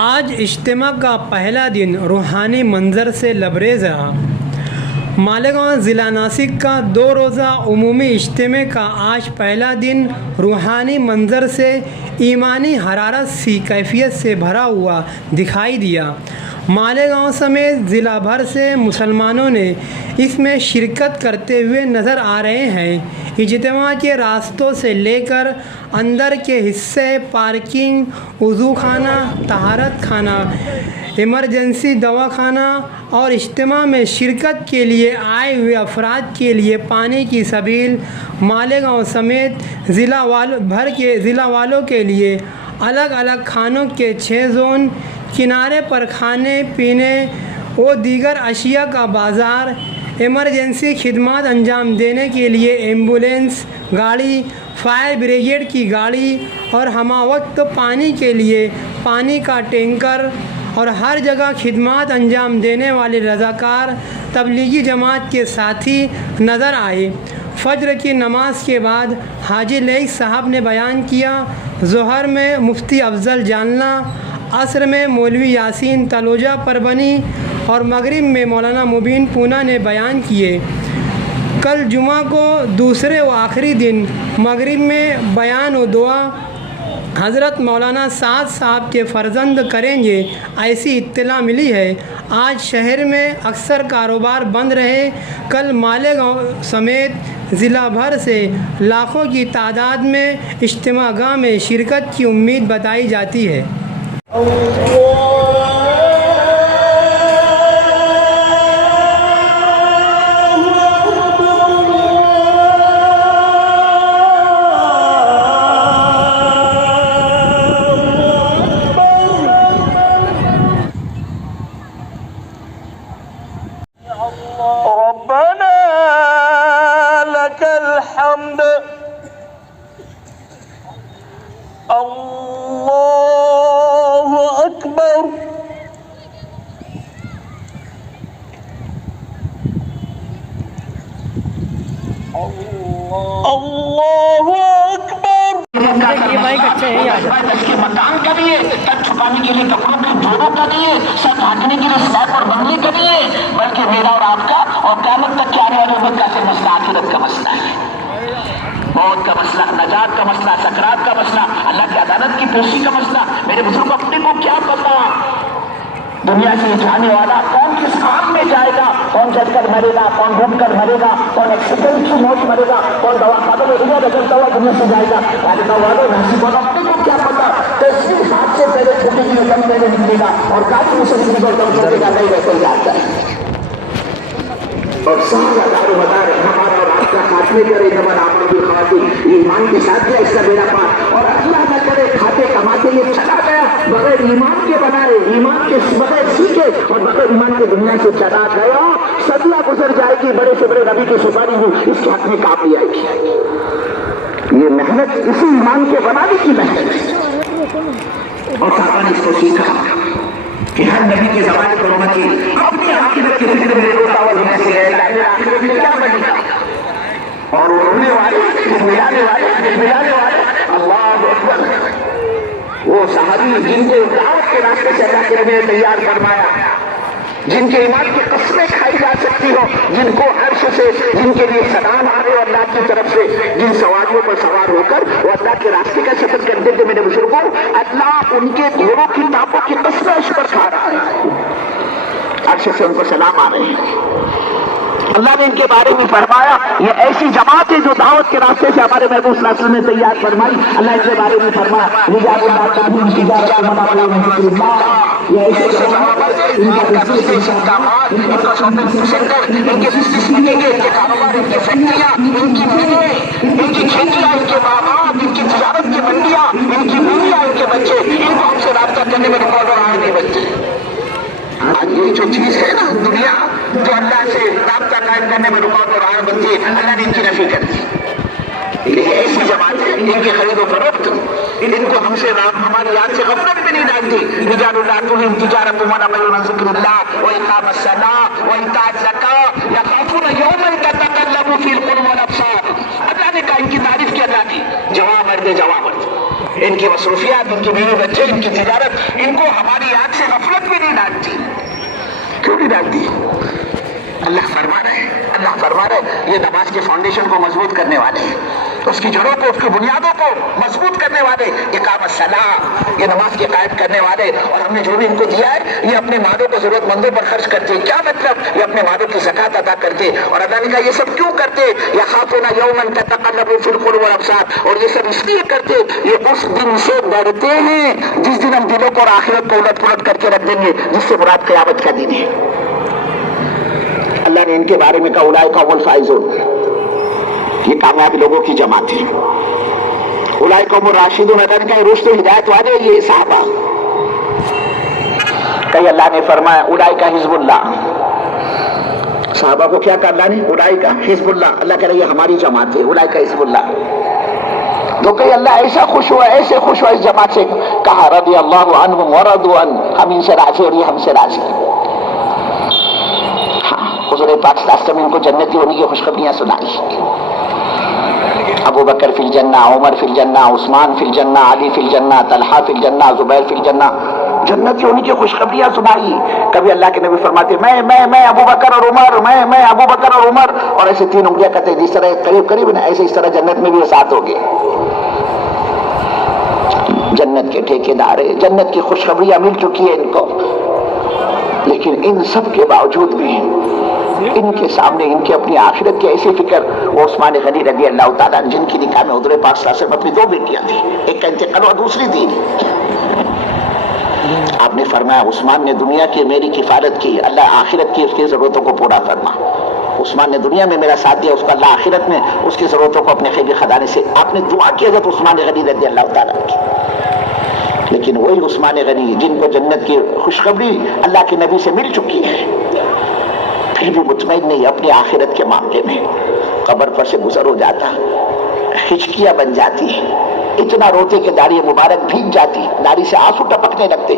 آج اجتماع کا پہلا دن روحانی منظر سے لبریز رہا۔ مالیگاؤں ضلع ناسک کا 2 روزہ عمومی اجتماع کا آج پہلا دن روحانی منظر سے ایمانی حرارت سی کیفیت سے بھرا ہوا دکھائی دیا۔ مالیگاؤں سمیت ضلع بھر سے مسلمانوں نے اس میں شرکت کرتے ہوئے نظر آ رہے ہیں۔ اجتماع کے راستوں سے لے کر اندر کے حصے، پارکنگ، وضو خانہ، طہارت خانہ، ایمرجنسی دواخانہ اور اجتماع میں شرکت کے لیے آئے ہوئے افراد کے لیے پانی کی سبیل، مالیگاؤں سمیت ضلع والوں کے لیے الگ الگ کھانوں کے 6 زون، کنارے پر کھانے پینے و دیگر اشیاء کا بازار، ایمرجنسی خدمات انجام دینے کے لیے ایمبولینس گاڑی، فائر بریگیڈ کی گاڑی اور ہمہ وقت پانی کے لیے پانی کا ٹینکر اور ہر جگہ خدمات انجام دینے والے رضاکار تبلیغی جماعت کے ساتھی نظر آئے۔ فجر کی نماز کے بعد حاجی لیث صاحب نے بیان کیا، ظہر میں مفتی افضل جالنہ، عصر میں مولوی یاسین تلوجہ پربنی اور مغرب میں مولانا مبین پونا نے بیان کیے۔ کل جمعہ کو دوسرے و آخری دن مغرب میں بیان و دعا حضرت مولانا سعد صاحب کے فرزند کریں گے، ایسی اطلاع ملی ہے۔ آج شہر میں اکثر کاروبار بند رہے۔ کل مالیگاؤں سمیت ضلع بھر سے لاکھوں کی تعداد میں اجتماع گاہ میں شرکت کی امید بتائی جاتی ہے۔ ربنا لك الحمد الله أكبر الله أكبر۔ اس کے مکان کے لیے، تن چھپانے کے لیے کپڑوں کے جوڑوں کے لیے، سر ڈھانکنے کے لیے سلیب اور بنگلے کے لیے، بلکہ میرا اور آپ کا اور قیامت تک کے آنے والے امت کا سے مسئلہ آخرت کا مسئلہ ہے، موت کا مسئلہ، نجات کا مسئلہ، سکرات کا مسئلہ، اللہ کی عدالت کی پیشی کا مسئلہ۔ میرے بزرگ اپنے کو کیا پتا دنیا سے جانے والا کون کس کام میں جائے گا، کون جل کر مرے گا، کون ڈوب کر مرے گا، کون ایکسیڈنٹ کی موت مرے گا، کون دوا خانوں میں ادھر رگڑتا ہوا دنیا سے جائے گا، والدہ والوں نصیب والوں اپنے کو کیا پتا تصویر ہاتھ سے پہلے چھوٹے کی دم پہلے نکلے گا اور کافی مسلم کو دم چھوٹے گا نہیں رہ جاتا ہے۔ اور سارا دار و مدار ہمارا اور آپ کا خاتمے کرے جبر آمن کی خواتین ایمان کے ساتھ کیا اس کا بیڑا پار، اور اللہ نہ کرے کھاتے کماتے یہ چلا گیا بغیر ایمان کے بنائے، ایمان کے بغیر سیکھے اور بغیر ایمان کے دنیا سے چلا گیا، صدیاں گزر جائے گی، بڑے سے بڑے نبی کی سپاری ہو اس کے حق میں کافی آئے گی۔ یہ محنت اسی ایمان کے بنانے کی محنت ہے، اور صحابہ نے اس کو سیکھا کہ ہر نبی کے زمانے پر امتی اپنی آخرت کے فکر میں روتا ہوا دنیا سے گئے، کہ آخرت میں کیا بنے گا، اور وہ رونے والے، ملانے والے، اللہ اکبر، وہ صحابی جن کو دعوت کے راستے سے اللہ کے نبی نے تیار فرمایا، جن کے ایمان کی قسمیں کھائی جا سکتی ہو، جن کو عرش سے جن کے لیے سلام آ رہے ہو اللہ کی طرف سے، جن سواریوں پر سوار ہو کر وہ اللہ کے راستے کا سفر کرتے تھے، میرے بزرگوں اللہ ان کے گھوڑوں کی ٹانپوں کی قسمیں عرش پر کھا رہا ہے، عرش سے ان کو سلام آ رہے ہیں۔ اللہ نے ان کے بارے میں فرمایا یہ ایسی جماعت ہے جو دعوت کے راستے سے ہمارے محبوب صلی اللہ علیہ وسلم نے تیار فرمائی، اللہ ان کے بارے میں فرمایا رجال اللہ تبین تجارت منافع ذکر اللہ، یہ ایسے جماعت ان کا بزنس، ان کا کاروبار، ان کا شاپنگ سینٹر، ان کے بزنس کے ان کے کاروبار، ان کی فیکٹریاں، ان کی ملیں، ان کی کھیتیاں، ان کے باغات، ان کی تجارت کی منڈیاں، ان کی بیویاں، ان کے بچے، ان کو ہم سے رابطہ کرنے میں ریکارڈ آئے نہیں بچے۔ آج یہ جو چیز ہے نا دنیا جو اللہ سے رابطہ قائم کرنے میں رکاوٹ اور راہ بنتی ہے، اللہ نے ان کی نفی کر دی۔ لیکن ایسی جماعت ہے ان کی خرید و فروخت، ان کو ہم سے ہماری یاد سے غفلت میں نہیں ڈالتی۔ رجال اللہ تلہم تجارت ومنافع عن ذکر اللہ واقام الصلاۃ وایتاء الزکاۃ یخافون یوما تتقلب فی القلوب والابصار. اللہ نے کہا ان کی تعریف کی اللہ کی. جواب مرد ان کی مصروفیات, ان کی بیوی بچے, ان کی تجارت, ان کو ہماری آنکھ سے غفلت بھی نہیں ڈالتی. کیوں نہیں ڈالتی؟ اللہ فرما رہے ہیں یہ نماز کے فاؤنڈیشن کو مضبوط کرنے والے ہیں, اس کی جڑوں کو, اس کی بنیادوں کو مضبوط کرنے والے, اقامت الصلاۃ, یہ نماز کے قائم کرنے والے. اور ہم نے جو بھی ان کو دیا ہے یہ اپنے مالوں کو ضرورت مندوں پر خرچ کرتے. کیا مطلب؟ یہ اپنے مالوں کی زکات ادا کرتے. اور اللہ نے کہا یہ سب کیوں کرتے؟ یخافون یوما تتقلب فی القلوب والابصار, اور یہ سب اس لیے کرتے, یہ اس دن سے ڈرتے ہیں جس دن ہم دلوں کو اور آخرت کو الٹ پلٹ کر کے رکھ دیں گے, جس سے مراد قیامت کا دن ہے. اللہ نے ان کے بارے میں کہا اولئک هم الفائزون, یہ کامیاب لوگوں کی جماعت ہے. اولئک هم الراشدون, اللہ نے کہا رشد و ہدایت والے یہ صحابہ. کہیں اللہ نے فرمایا اولئک حزب اللہ, صحابہ کو کیا کہا اللہ نے؟ اولئک حزب اللہ. اللہ کہہ رہا ہے یہ ہماری جماعت ہے, اولئک حزب اللہ. تو کہیں اللہ ایسا خوش ہوا, ایسے خوش ہوا اس جماعت سے, کہا رضی اللہ عنہم ورضوا عنہ, ہم ان سے راضی اور یہ ہم سے راضی. حضور پاک صلی اللہ علیہ وسلم ان کو جنتی ہونے کی خوشخبریاں سنائی. ابو بکر فی الجنہ, عمر فی الجنہ, عثمان فی الجنہ, علی فی الجنہ, طلحہ فی الجنہ, زبیر فی الجنہ, جنتی ہونے کی خوشخبریاں سنائی. کبھی اللہ کے نبی فرماتے میں ابو بکر اور عمر, میں ابو بکر اور عمر, اور ایسے 3 انگلیاں کرتے جس طرح قریب نا, ایسے اس طرح جنت میں بھی ساتھ ہو گئے. جنت کے ٹھیکیدار ہے, جنت کی خوشخبریاں مل چکی ہے ان کو. لیکن ان سب کے باوجود بھی ان کے سامنے ان کی اپنی آخرت کی ایسی فکر. وہ عثمان غنی رضی اللہ تعالیٰ جن کی نکاح میں حضور پاک صلی اللہ علیہ وسلم اپنی 2 بیٹیاں تھیں, ایک کا انتقال اور دوسری تھی. آپ نے فرمایا عثمان نے دنیا کی میری کفالت کی, اللہ آخرت کی اس کی ضرورتوں کو پورا فرما. عثمان نے دنیا میں میرا ساتھ دیا, اس کو اللہ آخرت میں اس کی ضرورتوں کو اپنے خیبی خزانے سے. آپ نے دعا کی حضرت عثمان غنی رضی اللہ تعالیٰ کی. لیکن وہی عثمان غنی جن کو جنت کی خوشخبری اللہ کے نبی سے مل چکی ہے, پھر بھی مطمئن نہیں اپنی آخرت کے معاملے میں. قبر پر سے گزر ہو جاتا, ہچکیاں بن جاتی, اتنا روتے کہ داڑھی مبارک بھیگ جاتی, داڑھی سے آنسو ٹپکنے لگتے.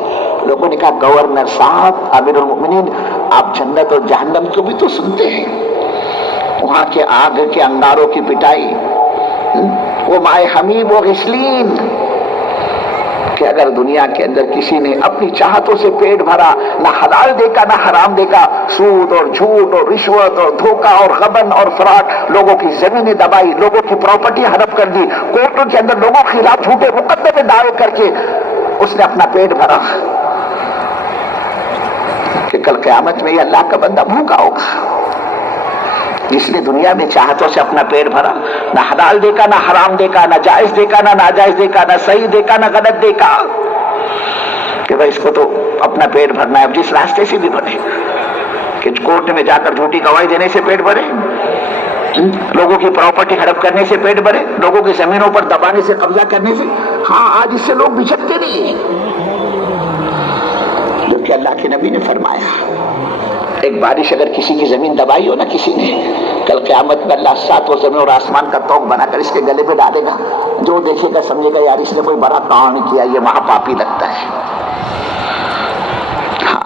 لوگوں نے کہا گورنر صاحب, امیر المؤمنین, آپ جنت اور جہنم کو بھی تو سنتے ہیں, وہاں کے آگ کے انگاروں کی پٹائی, وہ مائے حمیم و غسلین, کہ اگر دنیا کے اندر کسی نے اپنی چاہتوں سے پیٹ بھرا, نہ حلال دیکھا نہ حرام دیکھا, سود اور جھوٹ اور رشوت اور دھوکہ اور غبن اور فراڈ, لوگوں کی زمینیں دبائی, لوگوں کی پراپرٹی ہڑپ کر دی, کورٹوں کے اندر لوگوں کے خلاف جھوٹے مقدمے دائر کر کے اس نے اپنا پیٹ بھرا, کہ کل قیامت میں یہ اللہ کا بندہ بھوکا ہوگا. جس نے دنیا میں چاہتوں سے اپنا پیٹ بھرا, نہ حلال دیکھا نہ حرام دیکھا, نہ جائز دیکھا نہ ناجائز دیکھا, نہ صحیح دیکھا نہ غلط دیکھا, کہ بھائی اس کو تو اپنا پیٹ بھرنا ہے. اب جس راستے سے بھی بنے, کہ کورٹ میں جا کر جھوٹی گواہی دینے سے پیٹ بھرے, لوگوں کی پراپرٹی ہڑپ کرنے سے پیٹ بھرے, لوگوں کی زمینوں پر دبانے سے, قبضہ کرنے سے. ہاں آج اس سے لوگ بچھڑتے نہیں ہیں, جبکہ اللہ کے نبی نے فرمایا ایک بارش اگر کسی کی زمین دبائی ہو نا کسی نے, کل قیامت میں اللہ 7 زمین اور آسمان کا توق بنا کر اس کے گلے پہ ڈالے گا. جو دیکھے گا سمجھے گا یار اس نے کوئی بڑا کام کیا, یہ مہا پاپی لگتا ہے. ہاں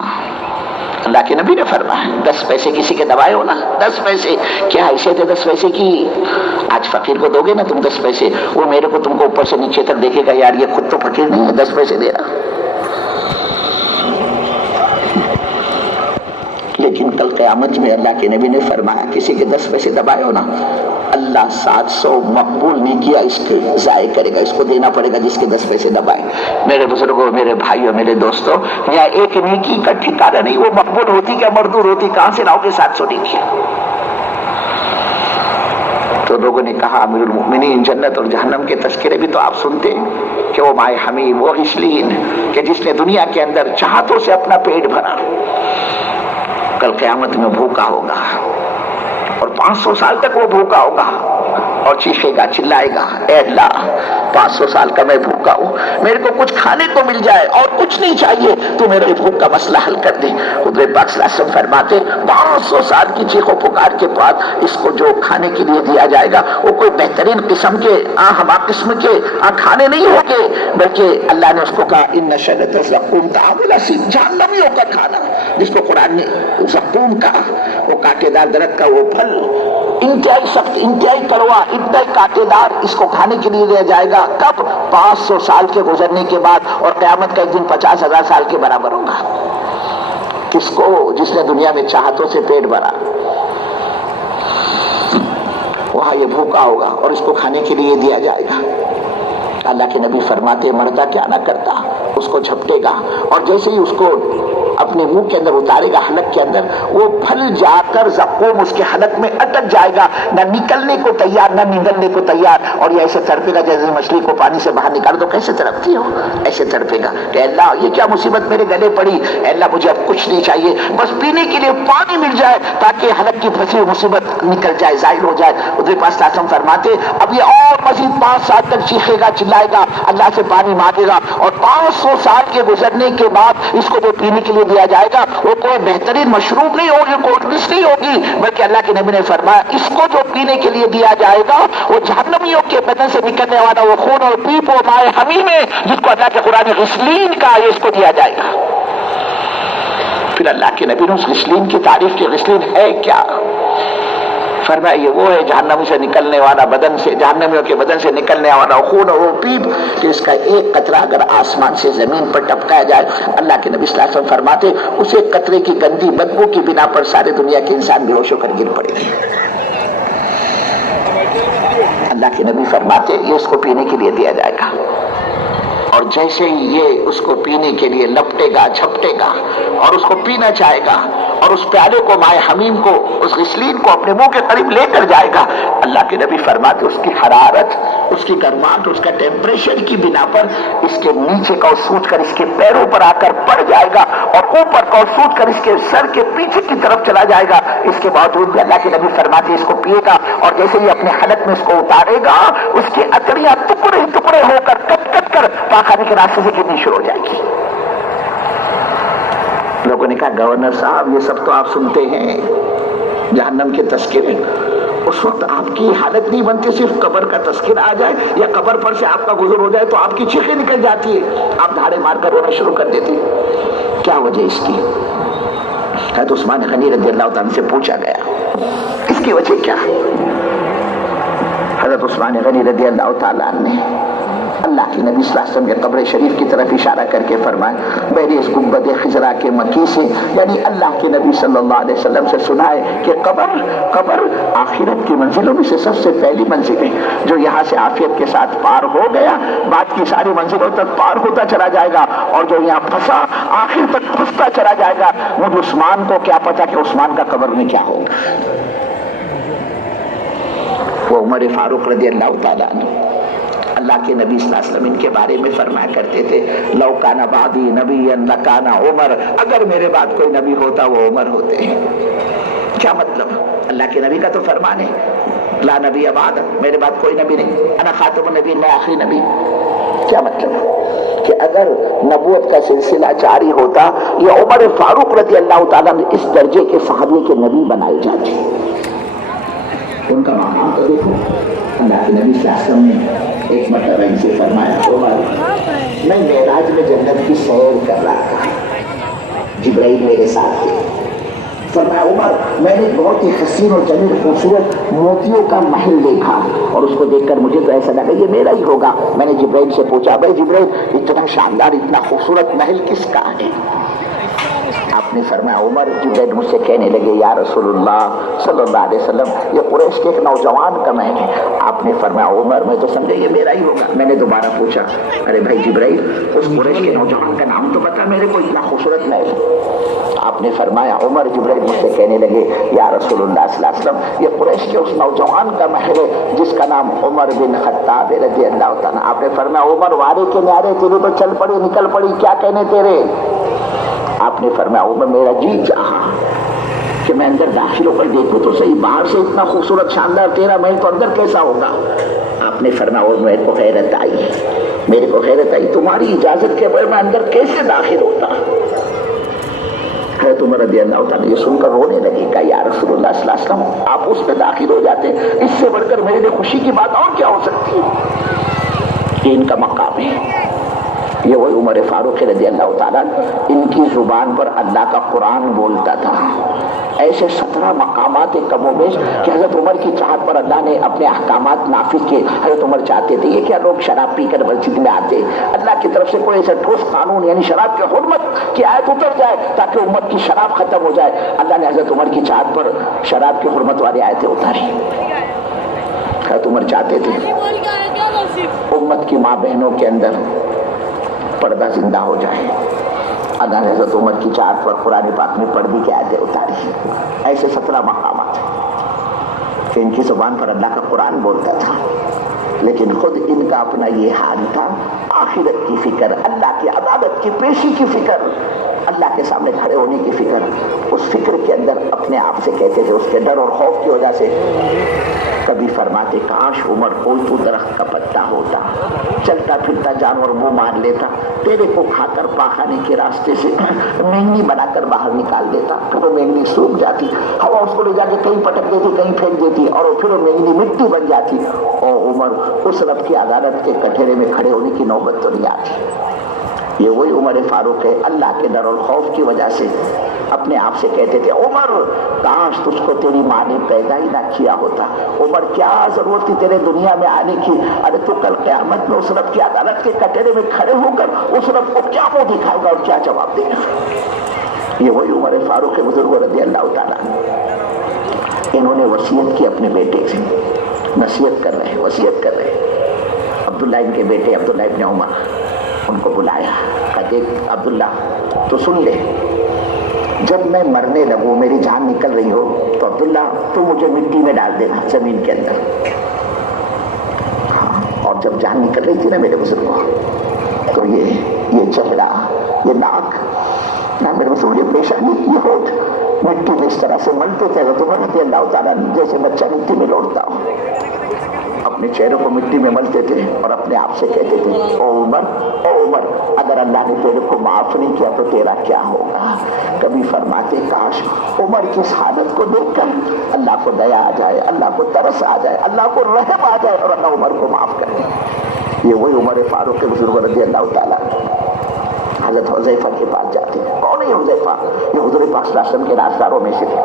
اللہ کے نبی نے فرمایا 10 پیسے کسی کے دبائے ہو نا, 10 پیسے, کیا حیثیت ہے 10 پیسے کی؟ آج فقیر کو دو گے نا تم 10 پیسے, وہ میرے کو تم کو اوپر سے نیچے تک دیکھے گا, یار یہ خود تو فقیر نہیں ہے 10 پیسے دے رہا. لیکن کل قیامت میں اللہ کے نبی نے فرمایا کسی کے 10 پیسے دبائے ہو نا, اللہ 700 مقبول نیکیاں اس کے ضائع کرے گا, اس کو دینا پڑے گا جس کے 10 پیسے دبائے. میرے بزرگوں, میرے بھائیوں, میرے دوستوں, یہاں ایک نیکی کا ٹھکانا نہیں, وہ مقبول ہوتی کیا مردود ہوتی, کہاں سے لاؤ گے 700 نیکیاں؟ تو لوگوں نے کہا امیر المؤمنین جنت اور جہنم کے تذکرے بھی تو آپ سنتے ہیں, کہ وہ مائے حمیم وہ غسلین, کہ جس نے دنیا کے اندر چاہتوں سے اپنا پیٹ بھرا, کل قیامت میں بھوکا ہوگا, اور 500 سال تک وہ بھوکا ہوگا, اور چیخے گا, چلائے گا, اے اللہ 500 سال کا میں بھوکا ہوں, میرے کو کچھ کھانے کو مل جائے اور کچھ نہیں چاہیے, تو میرے بھوک کا مسئلہ حل کر دے. حضور پاک صلی اللہ علیہ وسلم فرماتے 500 سال کی چیخ و پکار کے بعد اس کو جو کھانے کے لیے دیا جائے گا وہ کوئی بہترین قسم کے ہما قسم کے کھانے نہیں ہوں گے, بلکہ اللہ نے اس کو کہا ان شجرۃ الزقوم طعام الاسیم, جہنمیوں کا کھانا, جس کو قرآن نے زقوم کہا, وہ کانٹے دار درخت کا وہ پھل انتہائی سخت، انتہائی کڑوا، انتہائی کانٹے دار اس کو کھانے کے لیے دیا جائے گا. کب؟ 500 سال کے گزرنے کے بعد، اور قیامت کا ایک دن 50,000 سال کے برابر ہوگا. کس کو؟ جس نے دنیا میں چاہتوں سے پیٹ بھرا، وہاں یہ بھوکا ہوگا اور اس کو کھانے کے لیے دیا جائے گا. اللہ کے نبی فرماتے مرتا کیا نہ کرتا، اس کو جھپٹے گا اور جیسے ہی اس کو اپنے منہ کے اندر اتارے گا، حلق کے اندر، وہ پھل جا کر زقوم اس کے حلق میں اٹک جائے گا، نہ نکلنے کو تیار نہ نگلنے کو تیار. اور یہ ایسے تڑپے گا جیسے مچھلی کو پانی سے باہر نکال دو کیسے تڑپتی ہو، ایسے تڑپے گا کہ اللہ یہ کیا مصیبت میرے گلے پڑی، اے اللہ مجھے اب کچھ نہیں چاہیے، بس پینے کے لیے پانی مل جائے تاکہ حلق کی پھنسی ہوئی مصیبت نکل جائے، ظاہر ہو جائے. حضور پاک صلی اللہ علیہ وسلم فرماتے اب یہ اور مزید 5 سال تک چیخے گا، چلائے گا، اللہ سے پانی مانگے گا، اور 500 سال کے گزرنے کے بعد اس کو جو پینے کے لیے دیا جائے گا وہ کوئی بہترین مشروب نہیں ہوگی، کولڈ ڈرنکس نہیں ہوگی، بلکہ اللہ کے نبی نے فرمایا اس کو جو پینے کے لیے دیا جائے گا وہ جہنمیوں کے بدن سے نکلنے والا وہ خون اور پیپ و مائے حمیم ہے، جس کو اللہ کے قرآن غسلین کا یہ اس کو دیا جائے گا. پھر اللہ کے نبی نے اس غسلین کی تعریف کی، غسلین ہے کیا؟ فرمایا یہ وہ ہے جہنم سے نکلنے والا بدن سے، جہنمیوں کے بدن سے نکلنے والا خون اور وہ پیپ کہ اس کا ایک قطرہ اگر آسمان سے زمین پر ٹپکایا جائے، اللہ کے نبی صلی اللہ علیہ وسلم فرماتے اس ایک قطرے کی گندی بدبو کی بنا پر سارے دنیا کے انسان بے ہوش ہو کر گر پڑے گے. اللہ کے نبی فرماتے یہ اس کو پینے کے لیے دیا جائے گا، اور جیسے ہی یہ اس کو پینے کے لیے لپٹے گا، جھپٹے گا اور اس کو پینا چاہے گا اور اس پیالے کو مائے حمیم کو، اس غسلین کو اپنے منہ کے قریب لے کر جائے گا، اللہ کے نبی فرماتے اس کی حرارت، اس کی گرماہٹ، اس کا ٹیمپریچر کی بنا پر اس کے نیچے کا سوچ کر اس کے پیروں پر آ کر پڑ جائے گا اور اوپر کا سوچ کر اس کے سر کے پیچھے کی طرف چلا جائے گا. اس کے باوجود بھی اللہ کے نبی فرماتے اس کو پیے گا اور جیسے ہی اپنے حلق میں اس کو اتارے گا اس کی اکڑیاں ٹکڑے ٹکڑے ہو کر کٹ کٹ کر پاخانے کے راستے سے گرنی شروع ہو جائے گی. لوگوں نے کہا گورنر صاحب یہ سب تو آپ سنتے ہیں جہنم کے تذکرے، اس وقت آپ کی حالت نہیں بنتی صرف قبر کا تذکرہ آ جائے یا قبر پر سے آپ کا گزر ہو جائے تو آپ کی چیخیں نکل جاتی ہے، آپ دھاڑے مار کر رونا شروع کر دیتے. کیا وجہ اس کی؟ حضرت عثمان غنی رضی اللہ تعالیٰ سے پوچھا گیا اس کی وجہ کیا؟ حضرت عثمان غنی رضی اللہ تعالیٰ نے اللہ کے نبی صلی اللہ علیہ وسلم کے قبر شریف کی طرف اشارہ کر کے فرمایا میں نے اس گنبد خضرا کے مکی سے یعنی اللہ کے نبی صلی اللہ علیہ وسلم سے سنا ہے کہ قبر آخرت کی منزلوں میں سے سب سے پہلی منزل ہے، جو یہاں سے عافیت کے ساتھ پار ہو گیا بعد کی ساری منزلوں تک پار ہوتا چلا جائے گا، اور جو یہاں پھنسا آخر تک پھنستا چلا جائے گا. مجھے عثمان کو کیا پتا کہ عثمان کا قبر میں کیا ہوگا. وہ عمر فاروق رضی اللہ تعالیٰ عنہ اللہ کے نبی صلی اللہ علیہ وسلم ان کے بارے میں فرمایا کرتے تھے لو کان بعدی نبی لکان عمر، اگر میرے بعد کوئی نبی ہوتا وہ عمر ہوتے ہیں. کیا مطلب؟ اللہ کے نبی کا تو فرمان ہے لا نبی بعد، میرے بعد کوئی نبی نہیں، انا خاتم النبی، میں آخری نبی. کیا مطلب؟ کہ اگر نبوت کا سلسلہ جاری ہوتا یہ عمر فاروق رضی اللہ تعالیٰ نے اس درجے کے صحابی کے نبی بنائے جاتے. ان کا مقام تو دیکھو. اللہ کے نبی صلی اللہ علیہ وسلم نے ایک مرتبہ ان سے فرمایا عمر میں معراج میں جنت کی سیر کر رہا تھا، جبرائیل میرے ساتھ تھے. فرمایا عمر میں نے بہت ہی حسین اور جمیل خوبصورت موتیوں کا محل دیکھا اور اس کو دیکھ کر مجھے تو ایسا لگا یہ میرا ہی ہوگا. میں نے جبرائیل سے پوچھا بھائی جبرائیل اتنا شاندار اتنا خوبصورت محل کس کا ہے؟ آپ نے فرمایا عمر جبرائیل مجھ سے کہنے لگے یا رسول اللہ صلی اللہ علیہ وسلم یہ قریش کے ایک نوجوان کا محل ہے. آپ نے فرمایا عمر میں تو سمجھے یہ میرا ہی ہوگا. میں نے دوبارہ پوچھا ارے بھائی جبرائیل اس قریش کے نوجوان کا نام تو بتا میرے کو اتنا خوبصورت محل. آپ نے فرمایا عمر جبرائیل مجھ سے کہنے لگے یا رسول اللہ صلی اللہ علیہ وسلم یہ قریش کے اس نوجوان کا محل ہے جس کا نام عمر بن خطاب رضی اللہ تعالیٰ. آپ نے فرمایا عمر وارے کے نیارے تیرے تو چل پڑی نکل پڑی کیا کہنے تیرے؟ آپ نے فرمایا عمر میرا جی چاہا کہ میں اندر داخل ہو کر دیکھوں تو صحیح باہر سے اتنا خوبصورت شاندار تیرا محل تو اندر کیسا ہوگا. آپ نے فرمایا اور میرے کو حیرت آئی تمہاری اجازت کے بغیر میں اندر کیسے داخل ہوتا. حضرت عمر رضی اللہ تعالیٰ یہ سن کر رونے لگے کہ یا رسول اللہ صلی اللہ علیہ وسلم آپ اس میں داخل ہو جاتے اس سے بڑھ کر میرے لیے خوشی کی بات اور کیا ہو سکتی ہے. یہ ان کا مقام ہے. یہ وہی عمر فاروق رضی اللہ تعالیٰ، ان کی زبان پر اللہ کا قرآن بولتا تھا۔ ایسے 17 مقامات کم و بیش کہ حضرت عمر کی چاہت پر اللہ نے اپنے احکامات نافذ کیے۔ حضرت عمر چاہتے تھے یہ کیا لوگ شراب پی کر مسجد میں آتے، اللہ کی طرف سے کوئی ایسا ٹھوس قانون یعنی شراب کی حرمت کی آیت اتر جائے تاکہ امت کی شراب ختم ہو جائے۔ اللہ نے حضرت عمر کی چاہت پر شراب کی حرمت والی آیتیں اتاری۔ حضرت عمر چاہتے تھے امت کی ماں بہنوں کے اندر پردہ زندہ ہو جائے۔ اللہ نے حضرت عمر کی چاہت پر قرآن پاک میں پردے کی آیتیں اتاری۔ ایسے 17 مقامات کہ ان کی زبان پر اللہ کا قرآن بولتا تھا، لیکن خود ان کا اپنا یہ حال تھا، آخرت کی فکر، اللہ کی عدالت کی پیشی کی فکر، اللہ کے سامنے کھڑے ہونے کی فکر۔ اس فکر کے اندر اپنے آپ سے کہتے تھے، اس کے ڈر اور خوف کی وجہ سے کبھی فرماتے کاش عمر کوئی تو درخت کا پتا ہوتا، چلتا پھرتا جانور منہ مار لیتا، تیرے کو کھا کر پاخانے کے راستے سے مہنگی بنا کر باہر نکال دیتا، پھر وہ مہنگی سوکھ جاتی، ہوا اس کو لے جا کے کہیں پٹک دیتی، کہیں پھینک دیتی، اور پھر وہ مہنگی مٹی بن جاتی، اور عمر اس رب کی عدالت کے کٹہرے میں کھڑے ہونے کی نوبت تو نہیں آتی۔ یہ وہی عمر فاروق ہے، اللہ کے ڈر اور خوف کی وجہ سے اپنے آپ سے کہتے تھے عمر کاش تجھ کو تیری ماں نے پیدا ہی نہ کیا ہوتا، عمر کیا ضرورت تھی تیرے دنیا میں آنے کی، ارے تو کل قیامت میں اس رب کی عدالت کے کٹہرے میں کھڑے ہو کر اس رب کو کیا منہ دکھائے گا اور کیا جواب دے گا۔ یہ وہی عمر فاروق بزرگ رضی اللہ تعالیٰ، انہوں نے وصیت کی اپنے بیٹے سے، نصیحت کر رہے عبداللہ ان کے بیٹے عبداللہ ابن عمر، ان کو بلایا، کہا دیکھ عبداللہ تو سن لے، جب میں مرنے لگوں میری جان نکل رہی ہو تو عبداللہ تو مجھے مٹی میں ڈال دینا زمین کے اندر، اور جب جان نکل رہی تھی نا میرے بزرگوں تو یہ چہرہ، یہ ناک، نہ میرے بزرگ یہ پیشانی، یہ ہونٹ مٹی میں اس طرح سے ملتے تھے تو رضی اللہ تعالیٰ جیسے بچہ مٹی میں لوٹتا ہو، اپنے چہرے کو مٹی میں ملتے تھے اور اپنے آپ سے کہتے تھے او عمر اگر اللہ نے تیرے کو معاف نہیں کیا تو تیرا کیا ہوگا۔ کبھی فرماتے کاش عمر کی اس حالت کو دیکھ کر اللہ کو دیا آ جائے، اللہ کو ترس آ جائے، اللہ کو رحم آ جائے اور اللہ عمر کو معاف کر دے۔ یہ وہی عمر فاروق بزرگ رضی اللہ تعالیٰ حضرت حذیفہ کے پاس جاتے ہیں۔ کون ہے حذیفہ؟ یہ حضور پاک صلی اللہ علیہ وسلم کے رازداروں میں سے تھے۔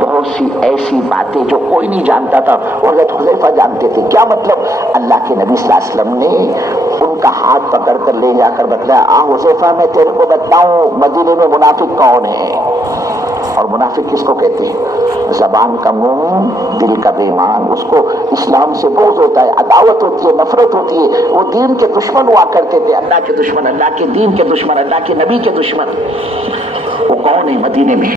بہت سی ایسی باتیں جو کوئی نہیں جانتا تھا وہ حضرت حذیفہ جانتے تھے۔ کیا مطلب؟ اللہ کے نبی صلی اللہ علیہ وسلم نے ان کا ہاتھ پکڑ کر لے جا کر بتلایا آ حذیفہ میں تیرے کو بتلاؤں مدینے میں منافق کون ہے، اور منافق کس کو کہتے ہیں؟ زبان کا مومن دل کا بے ایمان، اس کو اسلام سے بغض ہوتا ہے، عداوت ہوتی ہے، نفرت ہوتی ہے، وہ دین کے دشمن ہوا کرتے تھے، اللہ کے دشمن، اللہ کے دین کے دشمن، اللہ کے نبی کے دشمن۔ وہ کون ہے؟ مدینے میں